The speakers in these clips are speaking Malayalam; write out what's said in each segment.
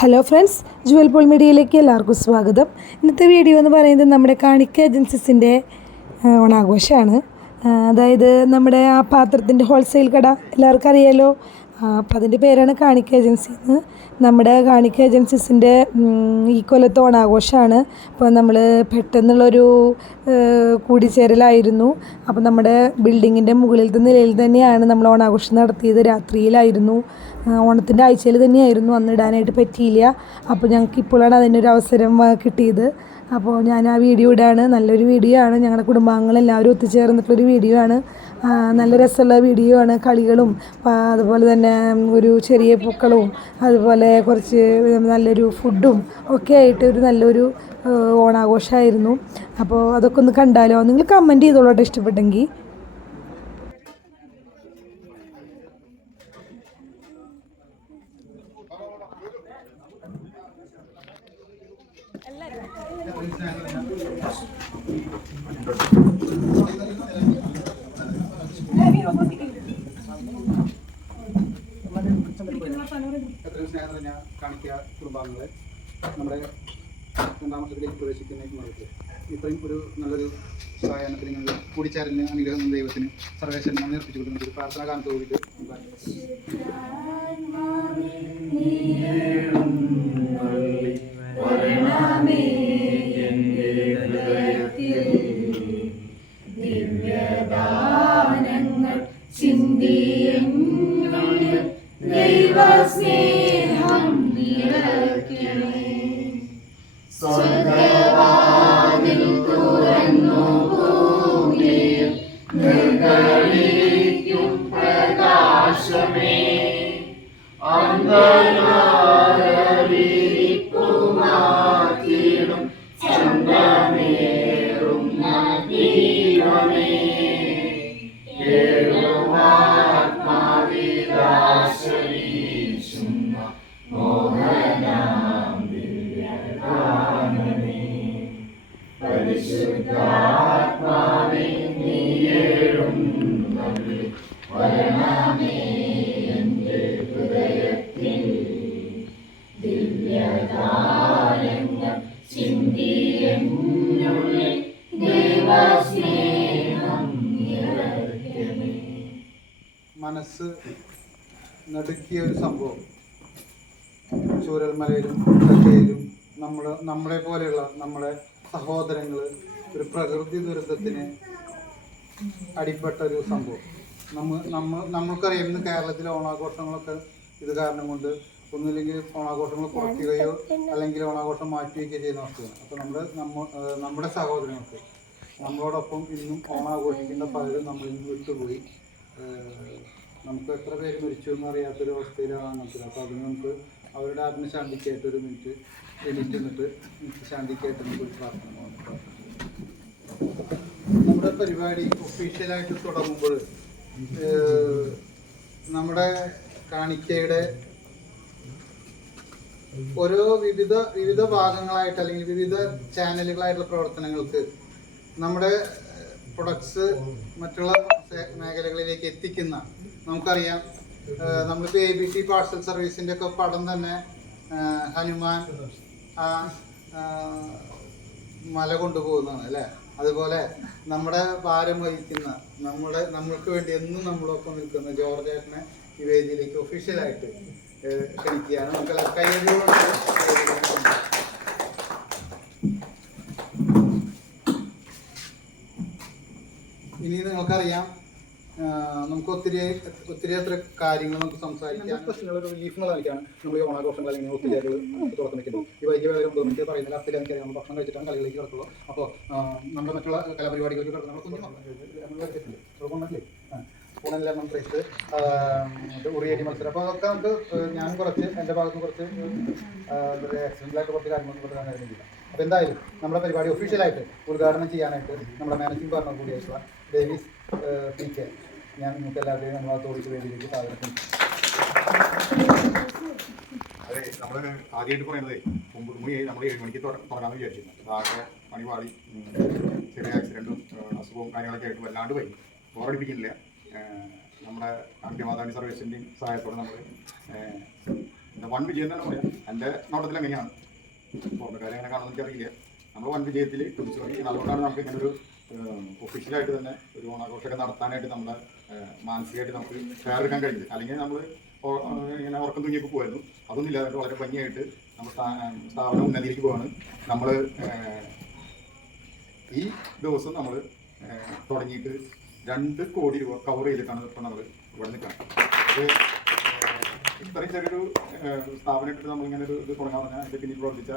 ഹലോ ഫ്രണ്ട്സ് ജുവൽ പോൾ മീഡിയയിലേക്ക് എല്ലാവർക്കും സ്വാഗതം. ഇന്നത്തെ വീഡിയോ എന്ന് പറയുന്നത് നമ്മുടെ കാണിക്ക ഏജൻസീസിന്റെ ഓണാഘോഷമാണ്. അതായത് നമ്മുടെ ആ പാത്രത്തിന്റെ ഹോൾസെയിൽ കട എല്ലാവർക്കും അറിയാലോ അപ്പം അതിന്റെ പേരാണ് കാണിക്ക ഏജൻസി എന്ന്. നമ്മുടെ കാണിക്ക ഏജൻസീസിന്റെ ഈ കൊല്ലത്തെ ഓണാഘോഷമാണ്. അപ്പോൾ നമ്മൾ പെട്ടെന്നുള്ളൊരു കൂടിച്ചേരലായിരുന്നു. അപ്പോൾ നമ്മുടെ ബിൽഡിങ്ങിന്റെ മുകളിലത്തെ നിലയിൽ തന്നെയാണ് നമ്മൾ ഓണാഘോഷം നടത്തിയത്. രാത്രിയിലായിരുന്നു. ഓണത്തിന്റെ ആഴ്ചയിൽ തന്നെയായിരുന്നു അന്ന് ഇടാനായിട്ട് പറ്റിയില്ല. അപ്പോൾ ഞങ്ങൾക്ക് ഇപ്പോഴാണ് അതിനൊരു അവസരം കിട്ടിയത്. അപ്പോൾ ഞാൻ ആ വീഡിയോ ഇടാണ്. നല്ലൊരു വീഡിയോ ആണ്. ഞങ്ങളുടെ കുടുംബാംഗങ്ങളെല്ലാവരും ഒത്തുചേർന്നിട്ടുള്ളൊരു വീഡിയോ ആണ്. നല്ല രസമുള്ള വീഡിയോ ആണ്. കളികളും അതുപോലെ തന്നെ ഒരു ചെറിയ പൂക്കളും അതുപോലെ കുറച്ച് നല്ലൊരു ഫുഡും ഒക്കെ ആയിട്ട് ഒരു നല്ലൊരു ഓണാഘോഷമായിരുന്നു. അപ്പോൾ അതൊക്കെ ഒന്ന് കണ്ടാലോ? നിങ്ങൾ കമന്റ് ചെയ്തോളൂട്ടോ ഇഷ്ടപ്പെട്ടെങ്കിൽ. നമ്മുടെ ഇത്രയും ഒരു നല്ലൊരു സഹായത്തിന് കൂടിച്ചേരലിന് അനുഗ്രഹം ദൈവത്തിന് സർവേശ്വരൻ നന്ദി അർപ്പിച്ചുകൊണ്ട് ഒരു പ്രാർത്ഥനാ കാലത്ത് കൂടിയിട്ട് മനസ്സ് നടുക്കിയ ഒരു സംഭവം. ചൂരൽമലയിലും കട്ടയിലും നമ്മുടെ നമ്മളെ പോലെയുള്ള നമ്മുടെ സഹോദരങ്ങൾ ഒരു പ്രകൃതി ദുരന്തത്തിന് അടിപ്പെട്ട ഒരു സംഭവം. നമ്മ നമ്മൾ നമ്മൾക്കറിയാം ഇന്ന് കേരളത്തിലെ ഓണാഘോഷങ്ങളൊക്കെ ഇത് കാരണം കൊണ്ട് ഒന്നുമില്ലെങ്കിൽ ഓണാഘോഷങ്ങൾ കുറയ്ക്കുകയോ അല്ലെങ്കിൽ ഓണാഘോഷം മാറ്റുകയോ ചെയ്യുന്ന അവസ്ഥയാണ്. അപ്പോൾ നമ്മുടെ നമ്മ നമ്മുടെ സഹോദരങ്ങൾക്ക് നമ്മളോടൊപ്പം ഇന്നും ഓണാഘോഷിക്കുന്ന പലരും നമ്മൾ ഇന്ന് വിട്ടുപോയി. നമുക്ക് എത്ര പേര് മരിച്ചു എന്ന് അറിയാത്തൊരു അവസ്ഥയിലാണ് നമുക്ക് അപ്പോൾ അതിന് നമുക്ക് അവരുടെ ആത്മശാന്തിക്കായിട്ട് ഒരു മിനിറ്റ് എണീറ്റ് നിന്നിട്ട് ശാന്തിക്കായിട്ട് നമുക്ക് പ്രാർത്ഥന. നമ്മുടെ പരിപാടി ഒഫീഷ്യലായിട്ട് തുടങ്ങുമ്പോൾ നമ്മുടെ കാണിക്കയുടെ ഓരോ വിവിധ വിവിധ ഭാഗങ്ങളായിട്ട് അല്ലെങ്കിൽ വിവിധ ചാനലുകളായിട്ടുള്ള പ്രവർത്തനങ്ങൾക്ക് നമ്മുടെ പ്രൊഡക്ട്സ് മറ്റുള്ള മേഖലകളിലേക്ക് എത്തിക്കുന്ന നമുക്കറിയാം. നമ്മളിപ്പോൾ എ ബി സി പാർസൽ സർവീസിന്റെ ഒക്കെ പടം തന്നെ ഹനുമാൻ മല കൊണ്ടുപോകുന്നതാണ് അല്ലേ? അതുപോലെ നമ്മുടെ ഭാരം വഹിക്കുന്ന നമ്മുടെ നമ്മൾക്ക് വേണ്ടി എന്നും നമ്മളൊപ്പം നിൽക്കുന്ന ജോർജ് ഏട്ടനെ ഈ വേദിയിലേക്ക് ഒഫീഷ്യലായിട്ട് ക്ഷണിക്കുകയാണ്. നമുക്ക് കൈയടിയോടെ ഇനി നിങ്ങൾക്കറിയാം നമുക്ക് ഒത്തിരി ഒത്തിരി അത്ര കാര്യങ്ങൾ നമുക്ക് സംസാരിക്കാം. പ്രശ്നങ്ങൾ റിലീഫ് നൽകിയാണ് നമ്മൾ ഈ ഓണാഘോഷങ്ങൾ അല്ലെങ്കിൽ ഒത്തിരികൾ തുറന്നു നിൽക്കുന്നത് ഈ വൈകിയ വേറെ എനിക്ക് പറയുന്നില്ല. അർത്ഥത്തിൽ എനിക്കറിയാം നമ്മൾ ഭക്ഷണം കഴിച്ചിട്ടാണ് കളികളിലേക്ക് കിടക്കുള്ളൂ. അപ്പോൾ നമ്മുടെ മറ്റുള്ള കലാപരിപാടികൾക്ക് കിടക്കുന്ന നമ്മൾ കുഞ്ഞു വെച്ചിട്ടില്ലേ ആ ഊണെല്ലാം നമ്മൾ ഉറിയേരി മത്സരം. അപ്പോൾ അതൊക്കെ നമുക്ക് ഞാൻ കുറച്ച് എന്റെ ഭാഗത്ത് നിന്ന് കുറച്ച് ആക്സിഡന്റിലായിട്ട് കുറച്ച് കാര്യങ്ങളൊന്നും കൊടുക്കാൻ കഴിയുന്നില്ല അപ്പോൾ എന്തായാലും നമ്മുടെ പരിപാടി ഒഫീഷ്യലായിട്ട് ഉദ്ഘാടനം ചെയ്യാനായിട്ട് നമ്മുടെ മാനേജിംഗ് പാർട്ണർ കൂടിയായിട്ടുള്ള ഡേവിസ് പി കെ ഞാൻ നിങ്ങൾക്ക് എല്ലാവരെയും നമ്മൾ തോടിച്ച് വേദിയിലേക്ക് സ്വാഗതം അതെ നമ്മൾ ആദ്യമായിട്ട് പറയുന്നത് ഒമ്പത് മണി നമ്മൾ ഏഴ് മണിക്ക് തുട- തുടങ്ങാമെന്ന് വിചാരിച്ചിരുന്നു. ആകെ പണി ഉം, ചെറിയ ആക്സിഡന്റും അസുഖവും കാര്യങ്ങളൊക്കെ ആയിട്ട് വല്ലാണ്ട് പോയി. ബോറടിപ്പിക്കുന്നില്ല. നമ്മുടെ അന്ത്യമാതാണി സർവീസിന്റെയും സഹായത്തോടെ നമ്മൾ വൺ വിജയം തന്നെ പറയാം. എന്റെ നോട്ടത്തിൽ എങ്ങനെയാണ് കാര്യം എങ്ങനെ കാണുമെന്ന് എനിക്കറിയില്ല. നമ്മൾ വൻ വിജയത്തിൽ പിടിച്ചു തുടങ്ങി അതുകൊണ്ടാണ് നമുക്ക് ഇങ്ങനെ ഒരു ഒഫീഷ്യലായിട്ട് തന്നെ ഒരു ഓണാഘോഷമൊക്കെ നടത്താനായിട്ട് നമ്മുടെ മാനസികമായിട്ട് നമുക്ക് കയറെടുക്കാൻ കഴിഞ്ഞത് അല്ലെങ്കിൽ നമ്മൾ ഇങ്ങനെ ഉറക്കം തൂങ്ങിയൊക്കെ പോയിരുന്നു അതൊന്നുമില്ല ഇല്ലാതെ വളരെ ഭംഗിയായിട്ട് നമ്മൾ സ്ഥാ- സ്ഥാപനം ഉന്നതിയിലേക്ക് പോവാണ്. നമ്മൾ ഈ ദിവസം നമ്മൾ തുടങ്ങിയിട്ട് രണ്ട് കോടി രൂപ കവർ ചെയ്തിട്ടാണ് ഇപ്പം നമ്മൾ ഇവിടെ നിൽക്കുന്നത്. ഇത്രയും ചെറിയൊരു സ്ഥാപനം ഇട്ടിട്ട് നമ്മളിങ്ങനെ ഒരു ഇത് തുടങ്ങാൻ പറഞ്ഞാൽ അതിന്റെ പിന്നിൽ പ്രവർത്തിച്ച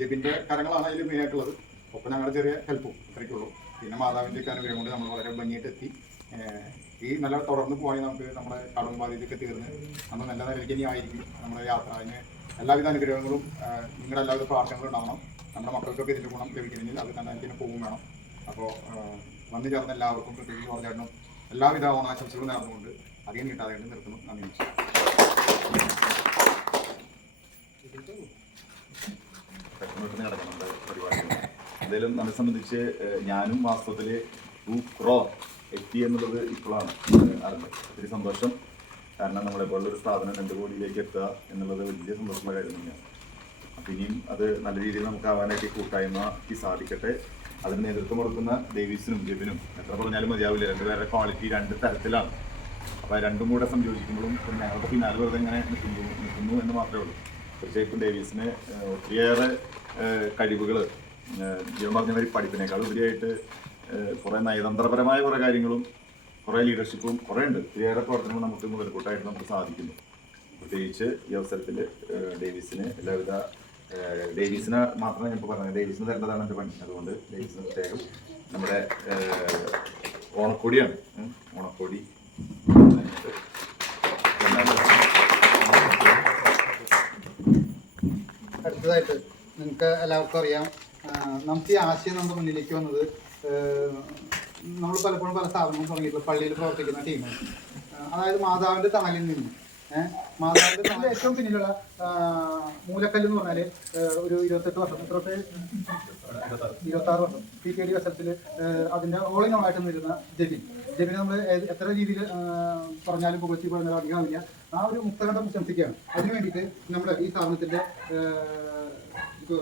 ജബിന്റെ കരങ്ങളാണ് അതിൽ മെയിനായിട്ടുള്ളത് ഒപ്പം ഞങ്ങളുടെ ചെറിയ ഹെൽപ്പും ഇത്രയ്ക്കുള്ളൂ പിന്നെ മാതാവിന്റെ ഒക്കെ അനുഗ്രഹം നമ്മൾ വളരെ ഭംഗിയായിട്ട് എത്തി. ഈ നല്ല തുടർന്ന് പോകണമെങ്കിൽ നമുക്ക് നമ്മുടെ കടം ബാധ്യതയൊക്കെ തീർന്ന് നമ്മൾ നല്ല നിലയ്ക്ക് ഇനി ആയിരിക്കും നമ്മുടെ യാത്ര. അതിന് എല്ലാവിധ അനുഗ്രഹങ്ങളും നിങ്ങളുടെ എല്ലാവിധ പ്രാർത്ഥനകളും ഉണ്ടാവണം. നമ്മുടെ മക്കൾക്കൊക്കെ ഇതിന്റെ ഗുണം ലഭിക്കണമെങ്കിൽ അത് തന്നെ അതിന് പോകും വേണം. അപ്പോൾ വന്നു ചേർന്ന എല്ലാവർക്കും പ്രത്യേകിച്ച് പറഞ്ഞാലും എല്ലാവിധ ഓണാശംസകളും നേർന്നുകൊണ്ട് അധികം നീട്ടാതെ നിർത്തുന്നു. നന്ദി പെട്ടെന്ന് നടക്കണം പരിപാടി എന്തായാലും നമ്മെ സംബന്ധിച്ച് ഞാനും വാസ്തവത്തിൽ ക്രോ എത്തി എന്നുള്ളത് ഇപ്പോഴാണ് അറിഞ്ഞത്. ഒത്തിരി സന്തോഷം. കാരണം നമ്മളെപ്പോലുള്ള ഒരു സ്ഥാപനം രണ്ട് കോടിയിലേക്ക് എത്തുക എന്നുള്ളത് വലിയ സന്തോഷമുള്ള കാര്യം തന്നെയാണ്. അപ്പം ഇനിയും അത് നല്ല രീതിയിൽ നമുക്ക് ആവാനായിട്ട് കൂട്ടായ്മക്ക് സാധിക്കട്ടെ. അതിന് നേതൃത്വം കൊടുക്കുന്ന ഡേവിസിനും ജെബിനും എത്ര പറഞ്ഞാലും മതിയാവില്ല. രണ്ടുപേരുടെ ക്വാളിറ്റി രണ്ട് തരത്തിലാണ്. അപ്പോൾ രണ്ടും കൂടെ സംയോജിക്കുമ്പോഴും ഞങ്ങളുടെ പിന്നാലെ വെറുതെ ഇങ്ങനെ നിൽക്കുന്നു നിൽക്കുന്നു എന്ന് മാത്രമേ ഉള്ളൂ. തീർച്ചയായിട്ടും ഡേവിസിന് ഒത്തിരിയേറെ കഴിവുകൾ ജീവൻ പറഞ്ഞ മാതിരി പഠിപ്പിനേക്കാൾ ഉപരിയായിട്ട് കുറേ നയതന്ത്രപരമായ കുറേ കാര്യങ്ങളും കുറേ ലീഡർഷിപ്പും കുറേ ഉണ്ട്. ഒത്തിരിയേറെ പ്രവർത്തനങ്ങൾ നമുക്ക് മുതൽക്കൂട്ടായിട്ട് നമുക്ക് സാധിക്കുന്നു. പ്രത്യേകിച്ച് ഈ അവസരത്തിൽ ഡേവിസിന് എല്ലാവിധ ഡേവിസിനെ മാത്രമേ ഞാൻ ഇപ്പോൾ പറഞ്ഞത് ഡേവിസിന് തരേണ്ടതാണ് എന്റെ പണി. അതുകൊണ്ട് ഡേവിസിന് പ്രത്യേകം നമ്മുടെ ഓണക്കോടിയാണ്. ഓണക്കോടി. അടുത്തതായിട്ട് നിങ്ങൾക്ക് എല്ലാവർക്കും അറിയാം. നമുക്ക് ഈ ആശയം നമ്മുടെ മുന്നിലേക്ക് വന്നത് നമ്മൾ പലപ്പോഴും പല സ്ഥാപനങ്ങളും തുടങ്ങിയിട്ടുള്ള പള്ളിയിൽ പ്രവർത്തിക്കുന്ന ടീമാണ്. അതായത് മാതാവിന്റെ തണലിൽ നിന്ന്. മാതാവിന്റെ തണൽ ഏറ്റവും പിന്നിലുള്ള മൂലക്കല്ല് എന്ന് പറഞ്ഞാൽ ഒരു ഇരുപത്തെട്ട് വർഷം ഇത്രത്തെ ഇരുപത്തി ആറ് വർഷം. പി കെ ഡി വസത്തിൽ അതിന്റെ ഓളിനമായിട്ട് നിന്നിരുന്ന ജെബിൻ. ജെബിനെ നമ്മൾ എത്ര രീതിയിൽ പറഞ്ഞാലും പുകഴ്ത്തി പറഞ്ഞാലും അധികമാവില്ല ആ ഒരു മുക്തകണ്ഠം പ്രശംസിക്കുകയാണ്. അതിനു വേണ്ടിയിട്ട് നമ്മുടെ ഈ ഇപ്പൊ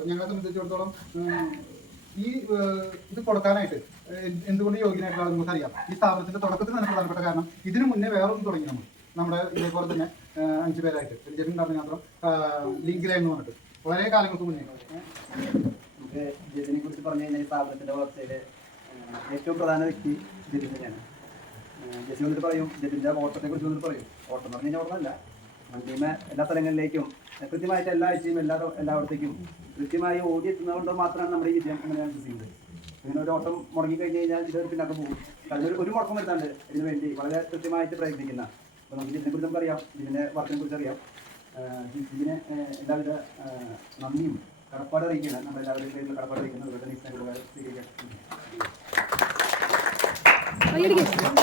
ഞങ്ങളെ സംബന്ധിച്ചിടത്തോളം ഈ ഇത് കൊടുക്കാനായിട്ട് എന്ത് എന്തുകൊണ്ട് യോഗ്യനായിട്ടുള്ള നമുക്ക് അറിയാം. ഈ സ്ഥാപനത്തിന്റെ തുടക്കത്തിൽ തന്നെ പ്രധാനപ്പെട്ട കാരണം ഇതിനു മുന്നേ വേറെ ഒന്ന് തുടങ്ങി നമ്മൾ. നമ്മുടെ ഇതേപോലെ തന്നെ അഞ്ചു പേരായിട്ട് ജെബിൻ ഉണ്ടായിരുന്ന മാത്രം എന്ന് പറഞ്ഞിട്ട്. വളരെ കാലങ്ങൾക്ക് മുന്നേ നമുക്ക് കുറിച്ച് പറഞ്ഞു കഴിഞ്ഞാൽ സ്ഥാപനത്തിന്റെ വളർച്ചയിൽ ഏറ്റവും പ്രധാന വ്യക്തി ജിതിൻ തന്നെയാണ്. ജെസി വന്നിട്ട് പറയും ജെബിന്റെ ഓട്ടത്തെ കുറിച്ച് വന്നിട്ട് പറയും. ഓട്ടം പറഞ്ഞു കഴിഞ്ഞാൽ ഓട്ടമല്ല. വണ്ടിമേ എല്ലാ സ്ഥലങ്ങളിലേക്കും കൃത്യമായിട്ട് എല്ലാ ആഴ്ചയും എല്ലാ എല്ലായിടത്തേക്കും കൃത്യമായി ഓടി എത്തുന്നതുകൊണ്ട് മാത്രമാണ് നമ്മുടെ ഈ വിജയം ഞാൻ വിശ്വസിക്കുന്നത് ഇങ്ങനെ ഒരു ഓട്ടം മുടങ്ങി കഴിഞ്ഞ് കഴിഞ്ഞാൽ ഇത് പിന്നൊക്കെ പോകും. കാരണം ഒരു- മുടക്കം വരുത്താണ്ട് ഇതിനു വേണ്ടി വളരെ കൃത്യമായിട്ട് പ്രയത്നിക്കുന്ന അപ്പോൾ നമുക്ക് ഇതിനെ കുറിച്ച് നമുക്കറിയാം ഇതിന്റെ വർക്കിനെ കുറിച്ച് അറിയാം. ഇതിനെ എല്ലാവിധ നന്ദിയും കടപ്പാട് അറിയിക്കണം നമ്മൾ എല്ലാവരുടെയും പേരിൽ കടപ്പാട് അറിയിക്കുന്നത് അതുപോലെ തന്നെ സ്വീകരിക്കാം നമുക്ക് ഇനി ഭക്ഷണം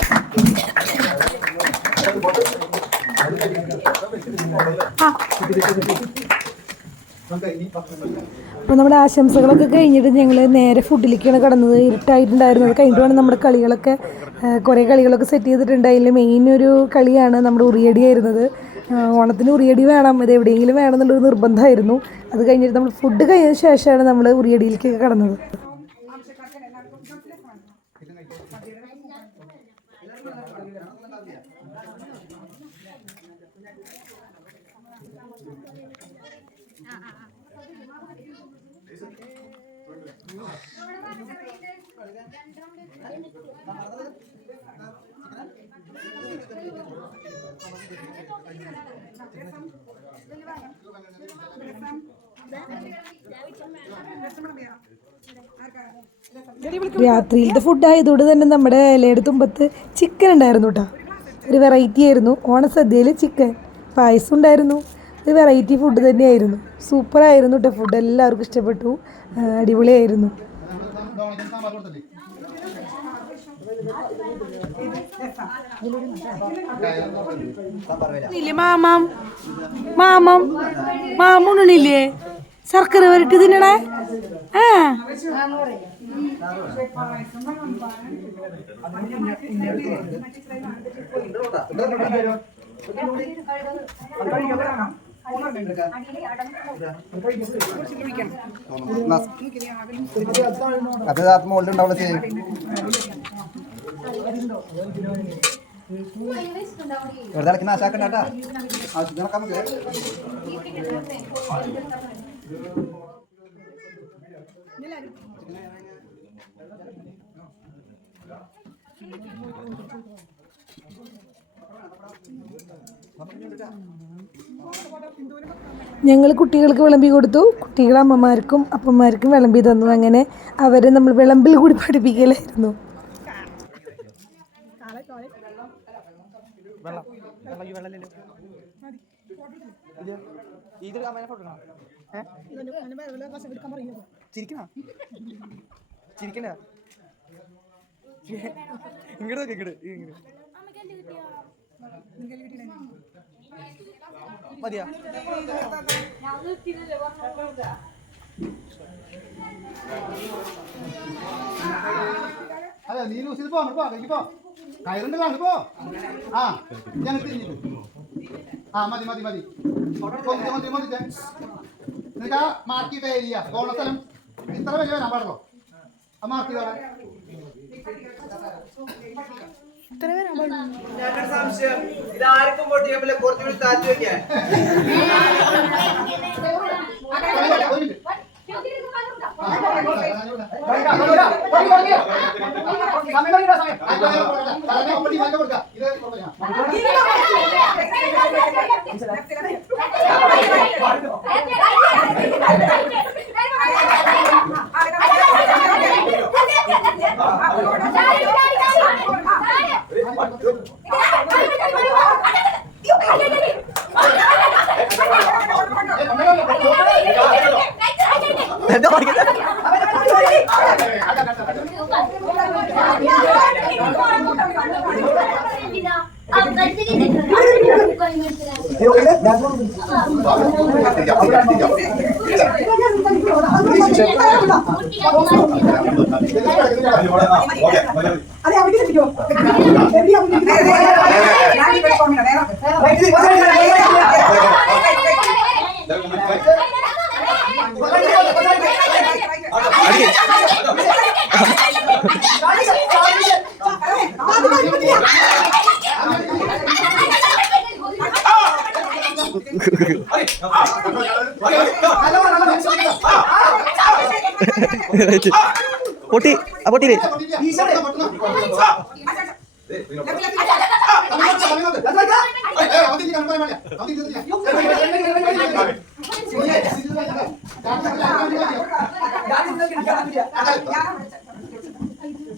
അപ്പോൾ നമ്മുടെ ആശംസകളൊക്കെ കഴിഞ്ഞിട്ട് ഞങ്ങൾ നേരെ ഫുഡിലേക്കാണ് കടന്നത്. ഇരുട്ടായിട്ടുണ്ടായിരുന്നത് കഴിഞ്ഞിട്ടാണ് നമ്മുടെ കളികളൊക്കെ കുറെ കുറേ കളികളൊക്കെ സെറ്റ് ചെയ്തിട്ടുണ്ട്. അതിൽ മെയിൻ ഒരു കളിയാണ് നമ്മുടെ ഉറിയടി ആയിരുന്നത്. ഓണത്തിന് ഉറിയടി വേണം. ഇത് എവിടെയെങ്കിലും വേണം എന്നുള്ളൊരു നിർബന്ധമായിരുന്നു. അത് കഴിഞ്ഞിട്ട് നമ്മൾ ഫുഡ് കഴിഞ്ഞ ശേഷമാണ് നമ്മൾ ഉറിയടിയിലേക്കൊക്കെ കടന്നത്. രാത്രിയിലത്തെ ഫുഡ് ആയതുകൊണ്ട് തന്നെ നമ്മുടെ ലേടത്തുമ്പത്ത് ചിക്കൻ ഉണ്ടായിരുന്നു കേട്ടോ ഒരു വെറൈറ്റി ആയിരുന്നു. ഓണസദ്യയിൽ ചിക്കൻ പായസം ഉണ്ടായിരുന്നു. ഒരു വെറൈറ്റി ഫുഡ് തന്നെയായിരുന്നു സൂപ്പറായിരുന്നു കേട്ടോ ഫുഡ് എല്ലാവർക്കും ഇഷ്ടപ്പെട്ടു അടിപൊളിയായിരുന്നു മാമാം മാമം മാമുണില്ലേ ശർക്കര വരട്ടി തിന്നണേ ആ അത് അത് മുകളിൽ ഉണ്ടാവുള്ള ചെയ്യും വെറുതെ ഇടയ്ക്ക് നാശാക്കണ്ടാ ആവശ്യത്തിന് നടക്കാൻ നമുക്ക് ഞങ്ങൾ കുട്ടികൾക്ക് വിളമ്പി കൊടുത്തു. കുട്ടികൾ അമ്മമാർക്കും അപ്പന്മാർക്കും വിളമ്പി തന്നു. അങ്ങനെ അവരെ നമ്മൾ വിളമ്പിൽ കൂടി പഠിപ്പിക്കലായിരുന്നു. ഇങ്ങോട്ട് ഇങ്ങോട്ട് മതിയാ? അതെ നീ ലൂസ് പോ അങ്ങോട്ട് പോ കഴിക്ക് പോ. കയറുണ്ട് കാണു പോ. ആ ഞങ്ങൾ തിരിഞ്ഞു ആ മതി മതി മതി. മതി മതി നിനക്ക് ആ മാർക്ക് ചെയ്ത ഏരിയ പോണ സ്ഥലം ഇത്ര വലിയ വരാൻ പാടുള്ളൂ. ആ മാർക്ക് ചെയ്തോളാം ഞങ്ങളുടെ സംശയം ഇതാർക്കും പൊട്ടിയപ്പോലെ കുറച്ചുകൂടി താഴ്ത്തി വെക്കാൻ ഒരു മിനിറ്റ്. പൊട്ടി ആ പൊട്ടിയില്ലേ?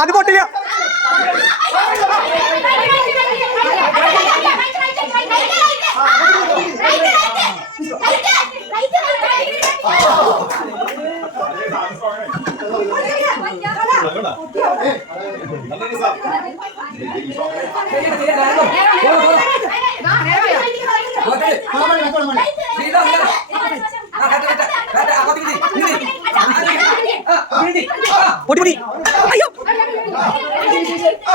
അത് പൊട്ടില്ല പൊട്ടി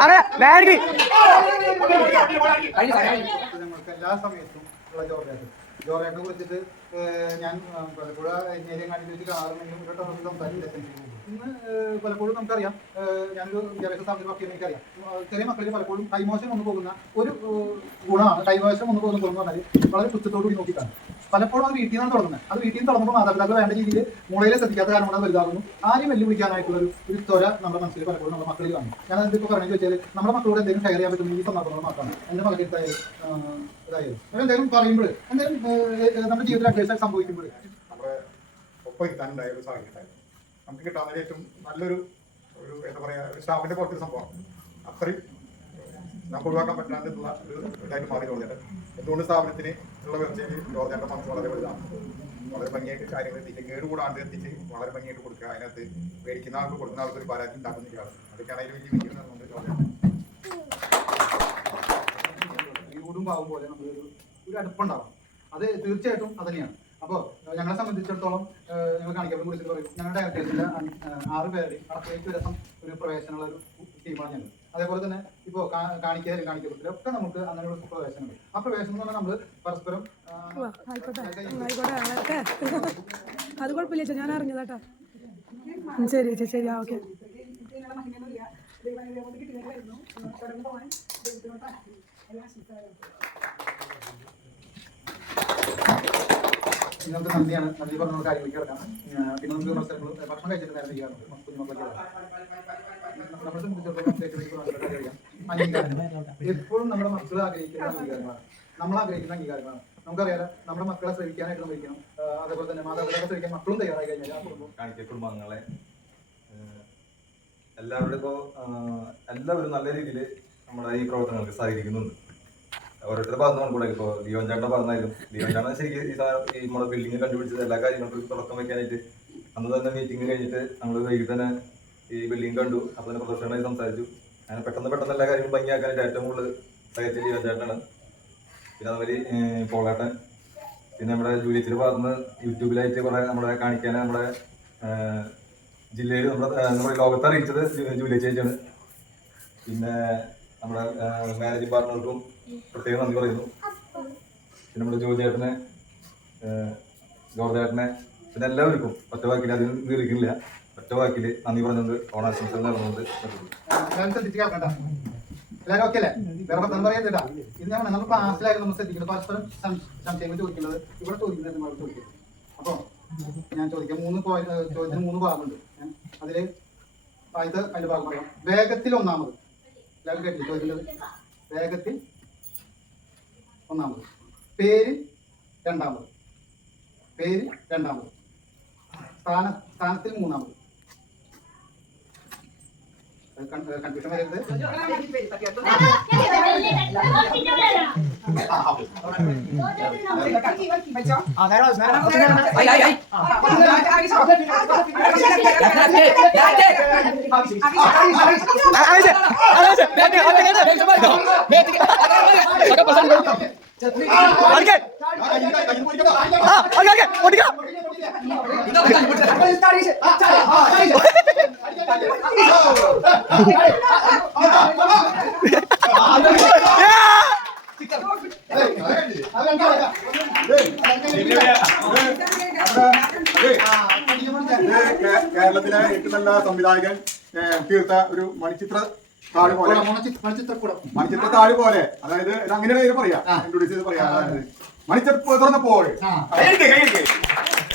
അതെ ഞങ്ങൾക്ക് എല്ലാ സമയത്തും ഉള്ള ജോബാണ് ജോറേട്ടനെ കുറിച്ചിട്ട് ഞാൻ പലപ്പോഴും എഞ്ചിനീയറിംഗ് ആറ് വെച്ച് കാണാറുണ്ടെങ്കിലും ഒരു ഇന്ന് പലപ്പോഴും നമുക്കറിയാം. ഞാനൊരു വിദ്യാഭ്യാസ സ്ഥാപനത്തിൽ വർക്ക് ചെയ്യുന്ന എനിക്കറിയാം. ചെറിയ മക്കളിൽ പലപ്പോഴും കൈമോശം വന്നു പോകുന്ന ഒരു ഗുണമാണ്. കൈമോശം വന്നു പോകുന്ന ഗുണം എന്ന് പറഞ്ഞാൽ വളരെ പുച്ഛത്തോടു കൂടി നോക്കിയിട്ടാണ്. പലപ്പോഴും അത് വീട്ടിൽ നിന്നാണ് തുടങ്ങുന്നത്. അത് വീട്ടിൽ നിന്ന് തുടങ്ങുമ്പോൾ മാതാപിതാക്കൾ വേണ്ട രീതിയിൽ മുളയിലെ ശ്രദ്ധിക്കാത്ത കാരണം കൊണ്ട് അത് വലുതാകുന്നു. ആരും വെല്ലുവിളിക്കാനായിട്ടുള്ള ഒരു ത്വര നമ്മുടെ മനസ്സിൽ പലപ്പോഴും നമ്മുടെ മക്കളിൽ കാണും. ഞാൻ അതിപ്പോൾ പറഞ്ഞു വെച്ചാൽ നമ്മുടെ മക്കളോട് എന്തെങ്കിലും ഷെയർ ചെയ്യാൻ പറ്റുന്ന ഈ സന്ദർഭങ്ങൾ മാത്രമാണ്. എന്റെ മകളിൽ എന്തായാലും അപ്പോൾ എന്തെങ്കിലും പറയുമ്പോൾ എന്തെങ്കിലും നമ്മുടെ ജീവിതത്തിൽ അഡ്വേഴ്സായി സംഭവിക്കുമ്പോൾ. നമ്മുടെ ഒപ്പം ഇരുത്താനുണ്ടായ ഒരു സാഹചര്യം നമുക്ക് കിട്ടാവുന്ന ഏറ്റവും നല്ലൊരു ഒരു എന്താ പറയാ ഒരു സ്റ്റാഫിന്റെ പുറത്തൊരു സംഭവം. അത്രയും നമുക്ക് ഒഴിവാക്കാൻ പറ്റാണ്ടുള്ള ഒരു ഇതായിട്ട് മാറി ജോർജേട്ടൻ. എന്തുകൊണ്ട് സ്ഥാപനത്തിന് ഉള്ള വെബ്സൈറ്റ് ജോർജേട്ടൻ മനസ്സ് വളരെ വലുതാണ്. വളരെ ഭംഗിയായിട്ട് കാര്യങ്ങൾ എത്തിച്ച് കേടുകൂടാണ്ട് എത്തിച്ച് വളരെ ഭംഗിയായിട്ട് കൊടുക്കുക. അതിനകത്ത് മേടിക്കുന്ന ആൾക്ക് കൊടുക്കുന്ന ആൾക്ക് ഒരു പരാതി ഉണ്ടാക്കുന്നില്ല അതൊക്കെയാണ് അതിൽ വലിയ വിജയം എന്നുള്ളത് ജോർജേട്ടൻ. പോലെ നമ്മളൊരു ഒരു അടുപ്പുണ്ടാവും. അത് തീർച്ചയായിട്ടും അത് തന്നെയാണ് അപ്പോൾ ഞങ്ങളെ സംബന്ധിച്ചിടത്തോളം ഞങ്ങൾ കാണിക്കാൻ കുറിച്ചിട്ട് പറയും ഞങ്ങളുടെ ഡയറക്ടേഴ്സിന്റെ ആറ് പേര് അടുത്തേക്ക് രസം ഒരു പ്രവേശനമുള്ള ഒരു ടീമാണ് ഞങ്ങൾ അതേപോലെ തന്നെ ഇപ്പോ കാണിക്കാനും കാണിക്കപ്പെട്ടില്ല ഒക്കെ നമുക്ക് അങ്ങനെയുള്ള പ്രവേശനം ആ പ്രവേശനം എന്ന് പറഞ്ഞാൽ നമ്മൾ പരസ്പരം അത് കുഴപ്പമില്ല ചേച്ചി ഞാൻ അറിഞ്ഞതാട്ടോ ഉം, ശരി ചേച്ചി ശരി ആ ഓക്കെ. നിങ്ങൾക്ക് നന്ദിയാണ് നന്ദി പറഞ്ഞ നമുക്ക് കിടക്കാം ആ, പിന്നെ നമുക്ക് മത്സരങ്ങൾ ഭക്ഷണം കഴിച്ചിട്ട് നേരം ചെയ്യാറുണ്ട്. നമ്മളെ സംബന്ധിച്ചിടത്തോളം എപ്പോഴും നമ്മുടെ മക്കൾ ആഗ്രഹിക്കുന്ന അംഗീകാരമാണ്. നമ്മൾ ആഗ്രഹിക്കുന്ന അംഗീകാരമാണ്. നമുക്കറിയാലോ നമ്മുടെ മക്കളെ ശ്രമിക്കാനായിട്ട് ശ്രമിക്കണം അതേപോലെ തന്നെ മാതാപിതാക്കളെ ശ്രമിക്കാൻ മക്കളും തയ്യാറായി കഴിഞ്ഞാൽ എല്ലാവരുടെ ഇപ്പോൾ എല്ലാവരും നല്ല രീതിയിൽ നമ്മുടെ ഈ പ്രവർത്തനങ്ങൾക്ക് സഹകരിക്കുന്നുണ്ട്. ഓരോരുത്തരുടെ ഭാഗത്ത് നമുക്ക് ഇപ്പോൾ ലിയോൻ പറഞ്ഞാലും ലിയോൻ ചേട്ടൻ ശരിക്കും ഈ ബിൽഡിംഗ് കണ്ടുപിടിച്ചത് എല്ലാ കാര്യങ്ങൾക്കും തുടക്കം വെക്കാനായിട്ട് അന്ന് തന്നെ മീറ്റിംഗ് കഴിഞ്ഞിട്ട് നമ്മൾ വൈകിട്ട് തന്നെ ഈ ബിൽഡിംഗ് കണ്ടു. അപ്പോൾ തന്നെ പ്രദർശനമായി സംസാരിച്ചു. അങ്ങനെ പെട്ടെന്ന് പെട്ടെന്ന് എല്ലാ കാര്യങ്ങളും ഭംഗിയാക്കാനായിട്ട് ഏറ്റവും കൂടുതൽ സഹായത്തിൽ ലിയോൻ ചേട്ടനാണ്. പിന്നെ അതുപോലെ പോളേട്ടൻ. പിന്നെ നമ്മുടെ ജൂലിയച്ചിന്റെ പറഞ്ഞ് യൂട്യൂബിലായിട്ട് കുറെ നമ്മളെ കാണിക്കാൻ നമ്മുടെ ജില്ലയിൽ നമ്മുടെ നമ്മുടെ ലോകത്തെ അറിയിച്ചത് ജൂലിയ ചേച്ചിയാണ്. പിന്നെ നമ്മുടെ മാനേജിംഗ് പാർട്ണർക്കും പ്രത്യേകം നന്ദി പറയുന്നു. പിന്നെ നമ്മുടെ ജോജേട്ടനെ ഏഹ്, പിന്നെ എല്ലാവർക്കും ഒറ്റ വാക്കിൽ അതിന് ദീർഘിക്കില്ല ഒറ്റ വാക്കിൽ നന്ദി പറഞ്ഞുകൊണ്ട് ഓണാശംസകൾ നടന്നുകൊണ്ട് എല്ലാവരും ഓക്കെ അല്ലേ? വേറെ പത്രം പറയുന്നില്ല ഇത് ഞാൻ നമ്മൾ ക്ലാസ്സിലായിരുന്നു നമ്മൾ ശ്രദ്ധിക്കുന്നത് പരസ്പരം സംശയങ്ങൾ ചോദിക്കുന്നത് ഇവിടെ ചോദിക്കുന്നത് നമ്മൾ ചോദിക്കും. അപ്പോൾ ഞാൻ ചോദിക്കാം. മൂന്ന് ചോദ്യത്തിന് മൂന്ന് ഭാഗമുണ്ട്. അതിൽ ആദ്യത്തെ അതിന്റെ ഭാഗം പറയാം. വേഗത്തിൽ ഒന്നാമത്. എല്ലാവരും ചോദിക്കുന്നത് വേഗത്തിൽ ഒന്നാമത്. പേര് രണ്ടാമത്. പേര് രണ്ടാമത്. സ്ഥാന സ്ഥാനത്തിൽ മൂന്നാമത്. കൺഫ്യൂഷൻ വരരുത് ഇത് കേ- കേരളത്തിലെ ഏറ്റവും നല്ല സംവിധായകൻ തീർത്ത ഒരു മണിച്ചിത്ര താഴ് പോലെ. മണിച്ചിത്ര താഴ് പോലെ. അതായത് അങ്ങനെ അങ്ങനെയാണ് പറയാ. ഇൻട്രൊഡ്യൂസ് ചെയ്ത് പറയാ. മണിച്ചിത്ര തുറന്നപ്പോൾ.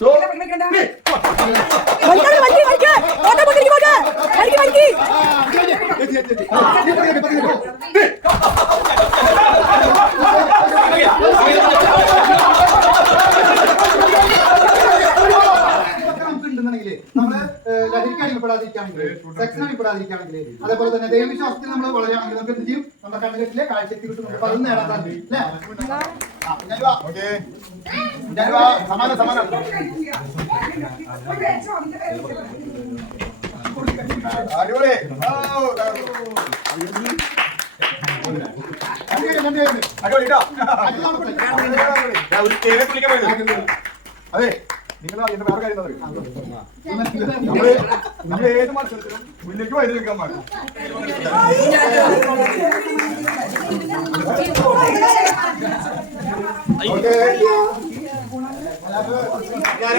சோ வலிக்காத வலிக்கு வலிக்கு അടിമപ്പെടാതിരിക്കുകയാണെങ്കിൽ അതേപോലെ തന്നെ ദൈവവിശ്വാസത്തിൽ നമ്മൾ വളരുകയാണെങ്കിൽ നമുക്ക് എന്ത് ചെയ്യും? നമ്മുടെ കണ്ണുകെട്ടിലെ കാഴ്ചയ്ക്ക് കിട്ടും. നേടാൻ സാധിക്കും. അതെ. നിങ്ങൾ അതിന്റെ വേറെ കാര്യം നമ്മൾ നമ്മൾ ഏത് മത്സരത്തിലും മുന്നിലേക്ക് വൈദ്യുതി വെക്കാൻ പാടില്ല ഞാൻ